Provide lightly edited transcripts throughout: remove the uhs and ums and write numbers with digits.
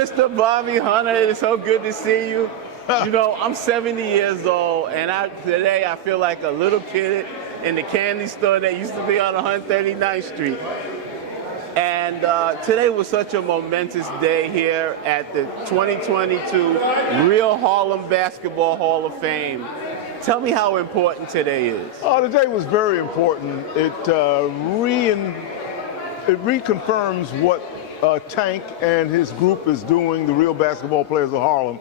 Mr. Bobby Hunter, it's so good to see you. You know, I'm 70 years old, and today I feel like a little kid in the candy store that used to be on 139th Street. And today was such a momentous day here at the 2022 Real Harlem Basketball Hall of Fame. Tell me how important today is. Today was very important. It reconfirms what Tank and his group is doing, the Real Basketball Players of Harlem,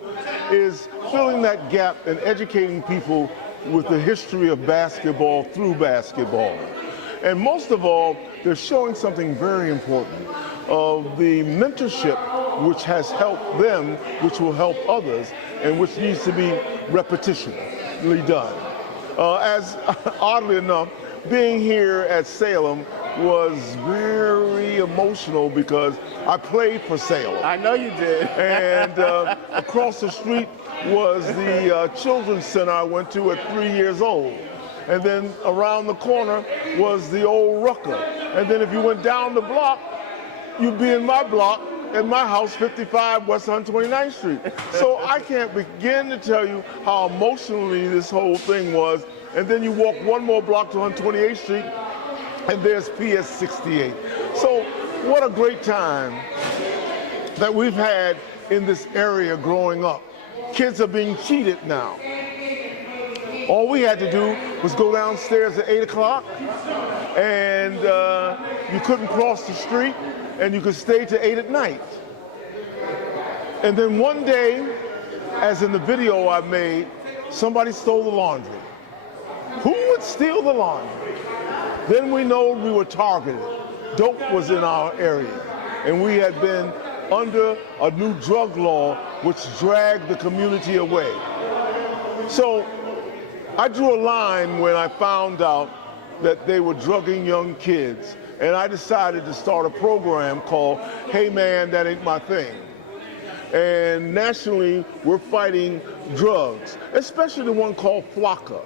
is filling that gap and educating people with the history of basketball through basketball. And most of all, they're showing something very important of the mentorship which has helped them, which will help others, and which needs to be repetitionally done. As oddly enough, being here at Salem was very emotional because I played for Salem. I know you did. And across the street was the children's center I went to at 3 years old. And then around the corner was the old Rucker. And then if you went down the block, you'd be in my block at my house, 55 West 129th Street. So I can't begin to tell you how emotionally this whole thing was. And then you walk one more block to 128th Street, and there's PS 68. So what a great time that we've had in this area growing up. Kids are being cheated now. All we had to do was go downstairs at 8 o'clock, and you couldn't cross the street, and you could stay to 8 at night. And then one day, as in the video I made, somebody stole the laundry. Who would steal the laundry? Then we know we were targeted. Dope was in our area, and we had been under a new drug law which dragged the community away. So I drew a line when I found out that they were drugging young kids, and I decided to start a program called Hey Man, That Ain't My Thing. And nationally, we're fighting drugs, especially the one called Flocka.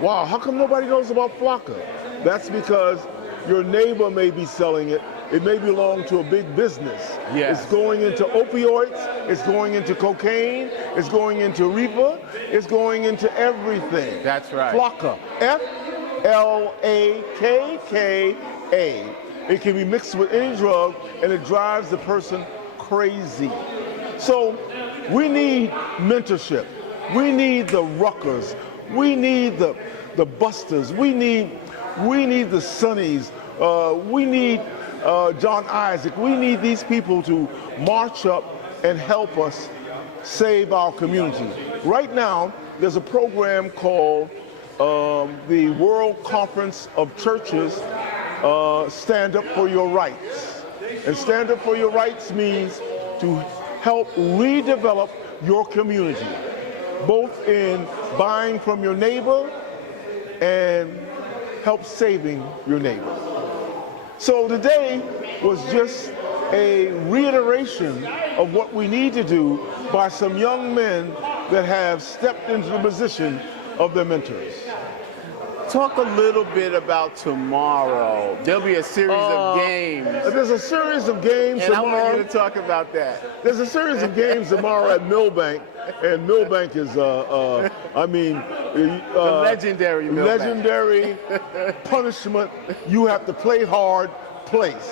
Wow, how come nobody knows about Flocka? That's because your neighbor may be selling it. It may belong to a big business. Yes. It's going into opioids, it's going into cocaine, it's going into reefer, it's going into everything. That's right. Flocka, F-L-A-K-K-A. It can be mixed with any drug, and it drives the person crazy. So we need mentorship. We need the Ruckers. We need the Busters. We need the Sonnies. We need John Isaac. We need these people to march up and help us save our community. Right now, there's a program called the World Conference of Churches Stand Up for Your Rights. And Stand Up for Your Rights means to help redevelop your community, both in buying from your neighbor and help saving your neighbor. So today was just a reiteration of what we need to do by some young men that have stepped into the position of their mentors. Talk a little bit about tomorrow. There'll be a series of games. There's a series of games And tomorrow. I want you to talk about that. There's a series of games tomorrow at Millbank, and Millbank is, the legendary Millbank. Legendary punishment. You have to play hard place.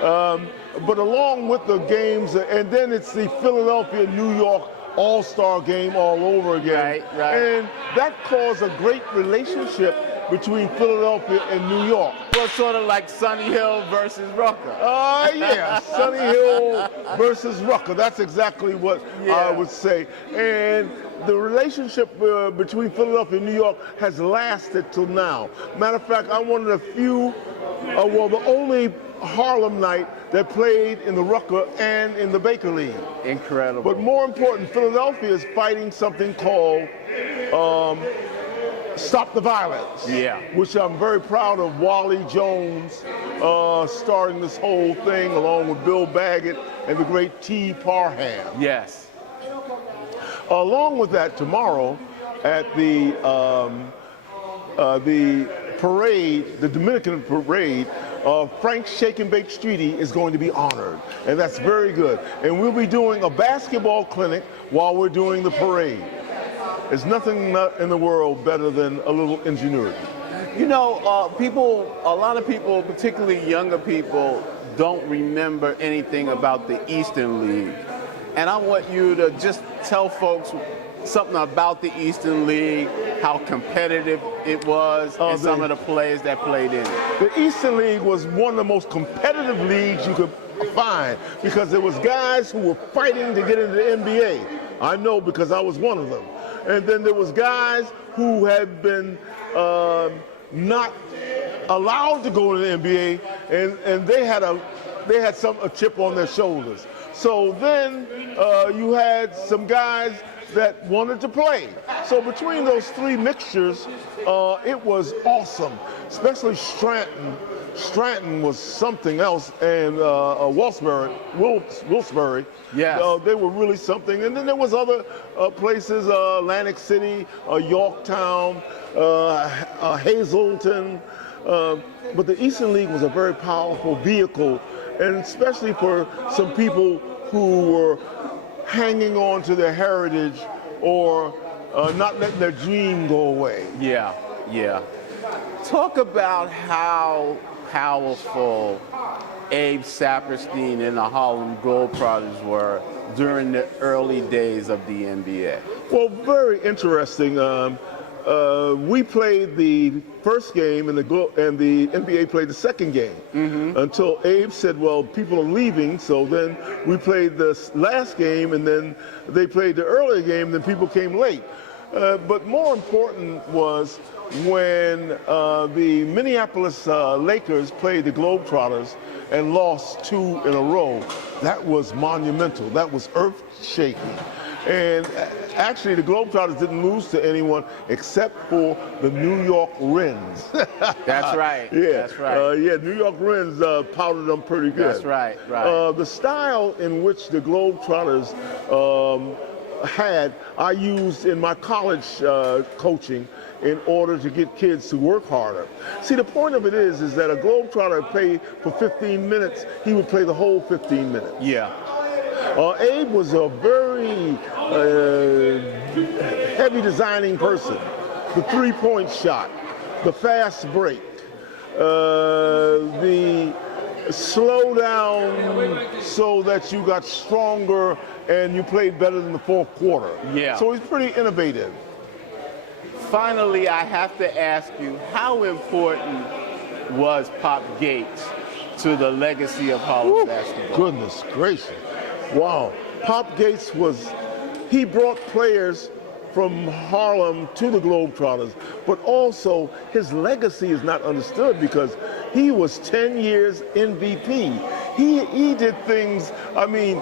But along with the games, and then it's the Philadelphia-New York All-Star game all over again. Right. And that caused a great relationship between Philadelphia and New York. Well, sort of like Sunny Hill versus Rucker. Yeah, Sunny Hill versus Rucker. That's exactly what I would say. And the relationship between Philadelphia and New York has lasted till now. Matter of fact, I'm one of the few, the only Harlem night that played in the Rucker and in the Baker League. Incredible. But more important, Philadelphia is fighting something called Stop the Violence. Yeah. Which I'm very proud of Wally Jones starting this whole thing along with Bill Baggett and the great T. Parham. Yes. Along with that, tomorrow at the parade, the Dominican parade, Frank Shake and Bake Streety is going to be honored, and that's very good. And we'll be doing a basketball clinic while we're doing the parade. There's nothing in the world better than a little ingenuity. You know, a lot of people, particularly younger people, don't remember anything about the Eastern League. And I want you to just tell folks something about the Eastern League, how competitive it was, and some of the players that played in it. The Eastern League was one of the most competitive leagues you could find because there was guys who were fighting to get into the NBA. I know because I was one of them. And then there was guys who had been not allowed to go to the NBA, and they had a chip on their shoulders. So then you had some guys that wanted to play. So between those three mixtures, it was awesome, especially Stratton. Stratton was something else, and Wilkes-Barre, yes. They were really something. And then there was other places, Atlantic City, Yorktown, Hazleton. But the Eastern League was a very powerful vehicle, and especially for some people who were hanging on to their heritage or not letting their dream go away. Yeah, yeah. Talk about how powerful Abe Saperstein and the Harlem Globetrotters were during the early days of the NBA. Well, very interesting. We played the first game and the NBA played the second game until Abe said, well, people are leaving, so then we played the last game and then they played the earlier game and then people came late. But more important was when the Minneapolis Lakers played the Globetrotters and lost 2 in a row. That was monumental. That was earth-shaking. And actually, the Globetrotters didn't lose to anyone except for the New York Rens. That's right. Yeah, that's right. New York Rens powdered them pretty good. That's right, right. The style in which the Globetrotters I used in my college coaching in order to get kids to work harder. See, the point of it is that a Globetrotter played for 15 minutes, he would play the whole 15 minutes. Yeah. Abe was a very heavy designing person. The three-point shot, the fast break, the slow down so that you got stronger and you played better than the fourth quarter. Yeah. So he's pretty innovative. Finally, I have to ask you, how important was Pop Gates to the legacy of Harlem basketball? Goodness gracious. Wow. Pop Gates he brought players from Harlem to the Globetrotters, but also his legacy is not understood because he was 10 years MVP. He did things, he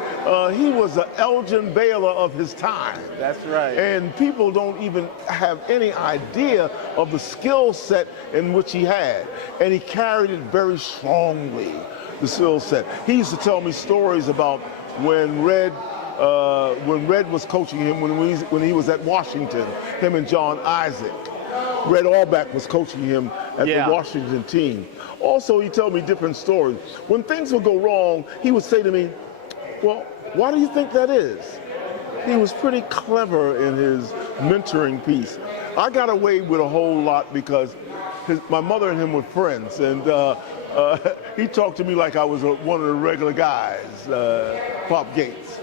was an Elgin Baylor of his time. That's right. And people don't even have any idea of the skill set in which he had. And he carried it very strongly, the skill set. He used to tell me stories about when Red was coaching him when he was at Washington, him and John Isaac. Red Auerbach was coaching him at the Washington team. Also, he told me different stories. When things would go wrong, he would say to me, well, why do you think that is? He was pretty clever in his mentoring piece. I got away with a whole lot because my mother and him were friends, and he talked to me like I was one of the regular guys, Pop Gates.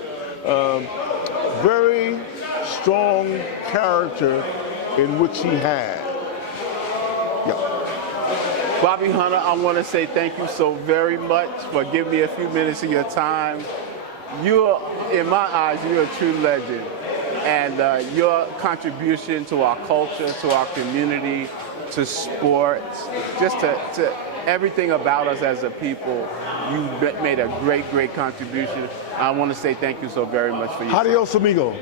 Very strong character in which he had. Yeah. Bobby Hunter, I want to say thank you so very much for giving me a few minutes of your time. In my eyes, you're a true legend. And your contribution to our culture, to our community, to sports, just to everything about us as a people, you made a great, great contribution. I want to say thank you so very much for your time. Adios, amigo.